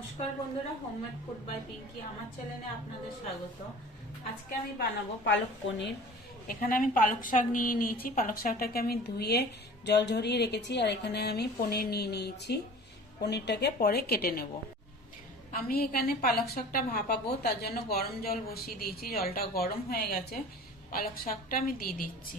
নমস্কার বন্ধুরা, homemade food by Pinki আমার চ্যানেলে আপনাদের স্বাগত। আজকে আমি বানাবো পালক পনির। এখানে আমি পালক শাক নিয়ে নিয়েছি। পালক শাকটাকে আমি ধুয়ে জল ঝরিয়ে রেখেছি। আর এখানে আমি পনির নিয়ে নিয়েছি। পনিরটাকে পরে কেটে নেব। আমি এখানে পালক শাকটা ভাপাবো, তার জন্য গরম জল বসিয়ে দিয়েছি। জলটা গরম হয়ে গেছে, পালক শাকটা আমি দিয়ে দিচ্ছি।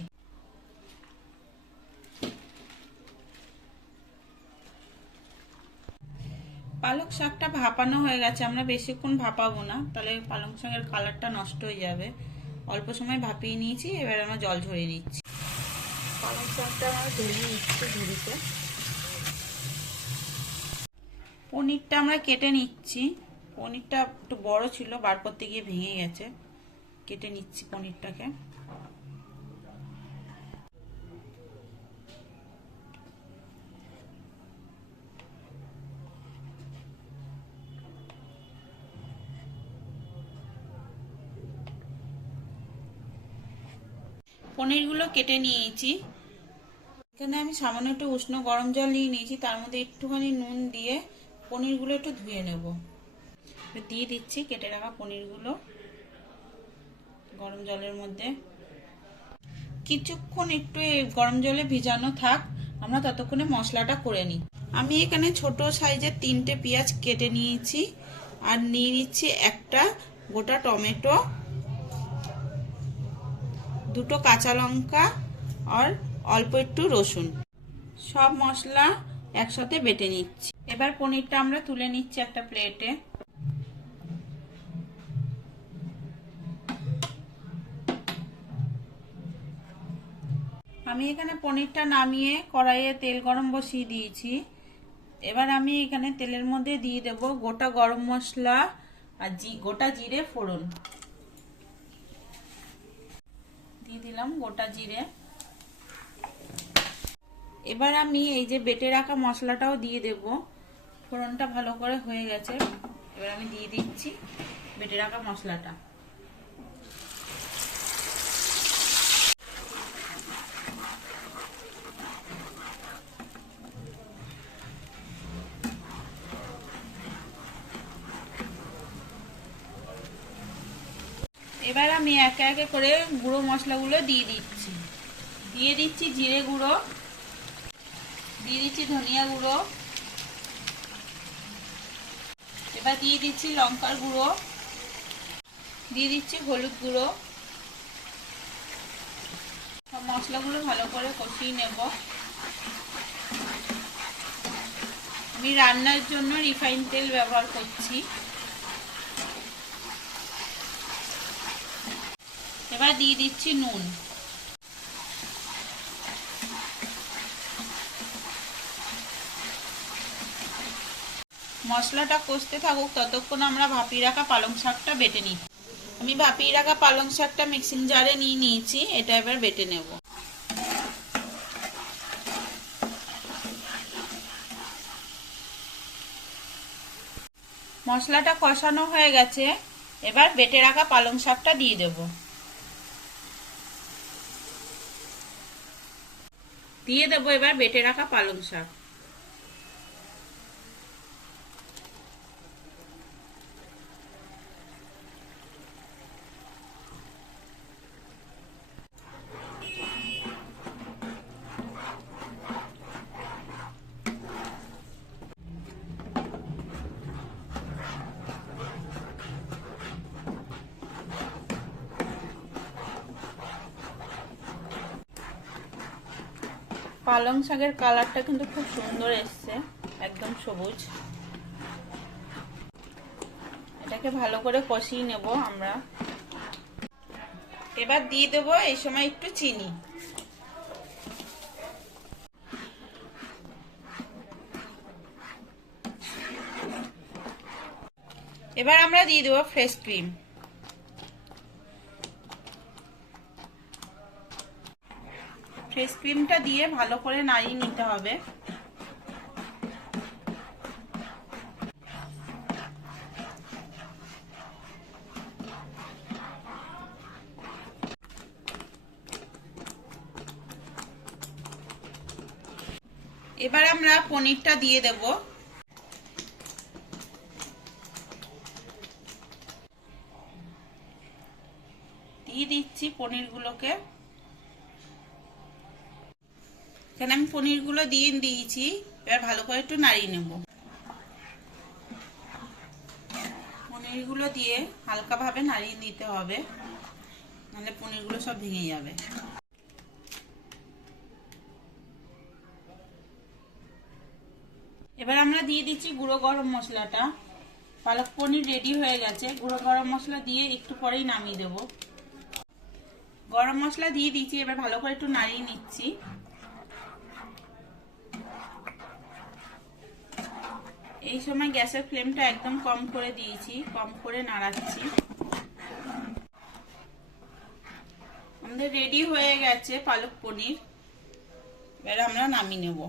পালক শাকটা ভাপানো হয়ে গেছে। আমরা বেশিক্ষণ ভাপাবো না, তাহলে পালক শাকের কালারটা নষ্ট হয়ে যাবে। অল্প সময় ভাপিয়ে নিয়েছি, এবার আমরা জল ঝরিয়ে নিচ্ছি। পালক শাকটা আমরা ধরিয়ে নিচ্ছি ঝুড়িতে। পনিরটা আমরা কেটে নিচ্ছি। পনিরটা একটু বড় ছিল, বার করতে গিয়ে ভেঙে গেছে। কেটে নিচ্ছি পনিরটাকে। পনিরগুলো কেটে নিয়েছি। এখানে আমি সামান্য একটু উষ্ণ গরম জল নিয়ে নিয়েছি, তার মধ্যে একটুখানি নুন দিয়ে পনিরগুলো একটু ধুয়ে নেব। দিয়ে দিচ্ছি কেটে রাখা পনিরগুলো গরম জলের মধ্যে। কিছুক্ষণ একটু গরম জলে ভিজানো থাক, আমরা ততক্ষণে মশলাটা করে নিই। আমি এখানে ছোট সাইজের 3টে পেঁয়াজ কেটে নিয়েছি। আর নিয়ে নিচ্ছি একটা গোটা টমেটো, 2টো কাঁচা লঙ্কা আর অল্প একটু রসুন। সব মশলা একসাথে বেটে নিচ্ছি। এবার পনিরটা আমরা তুলে নিচ্ছি একটা প্লেটে। আমি এখানে পনিরটা নামিয়ে কড়াইয়ে তেল গরম বসিয়ে দিয়েছি। এবার আমি এখানে তেলের মধ্যে দিয়ে দেব গোটা গরম মশলা আর গোটা জিরে ফোড়ন। দিয়ে দিলাম গোটা জিরে। এবার আমি এই যে বেটে রাখা মশলাটাও দিয়ে দেব। ফোড়নটা ভালো করে হয়ে গেছে, এবার আমি দিয়ে দিচ্ছি বেটে রাখা মশলাটা। এবার আমি একে একে করে গুঁড়ো মশলাগুলো দিয়ে দিচ্ছি জিরে গুঁড়ো, দিয়ে দিচ্ছি ধনিয়া গুঁড়ো, এবার দিয়ে দিচ্ছি লঙ্কার গুঁড়ো, দিয়ে দিচ্ছি হলুদ গুঁড়ো। সব মশলাগুলো ভালো করে কষিয়ে নেব। আমি রান্নার জন্য রিফাইন তেল ব্যবহার করছি। এবার দিয়ে দিচ্ছি নুন। মশলাটা কষতে থাকুক, ততক্ষণ আমরা ভাপিয়ে রাখা পালং শাকটা বেটে নিই। আমি ভাপিয়ে রাখা পালং শাকটা মিক্সিং জারে নিয়ে নিয়েছি, এটা এবার বেটে নেব। মশলাটা কষানো হয়ে গেছে, এবার বেটে রাখা পালং শাকটা দিয়ে দেব। এবার বেটে রাখা পালং শাক। পালং শাকের কালারটা কিন্তু খুব সুন্দর এসছে, একদম সবুজ। এটাকে ভালো করে কষিয়ে নেব আমরা। এবার দিয়ে দেব এই সময় একটু চিনি। এবার আমরা দিয়ে দেব ফ্রেশ ক্রিম। ফ্রেশ ক্রিমটা দিয়ে ভালো করে নাড়িয়ে নিতে হবে। এবার আমরা পনিরটা দিয়ে দেব। দিয়ে দিচ্ছি পনিরগুলোকে। এখানে আমি পনিরগুলো দিয়ে দিয়েছি, এবার ভালো করে একটু নাড়িয়ে নেব। পনিরগুলো দিয়ে হালকাভাবে নাড়িয়ে নিতে হবে, নাহলে পনিরগুলো সব ভেঙে যাবে। এবার আমরা দিয়ে দিচ্ছি গুঁড়ো গরম মশলাটা। পালক পনির রেডি হয়ে গেছে। গুঁড়ো গরম মশলা দিয়ে একটু পরেই নামিয়ে দেব। গরম মশলা দিয়ে দিচ্ছি, এবার ভালো করে একটু নাড়িয়ে নিচ্ছি। এই সময় গ্যাসের ফ্লেমটা একদম কম করে দিয়েছি, কম করে নাড়াচ্ছি। আমাদের রেডি হয়ে গেছে পালক পনির, এবার আমরা নামিয়ে নেব।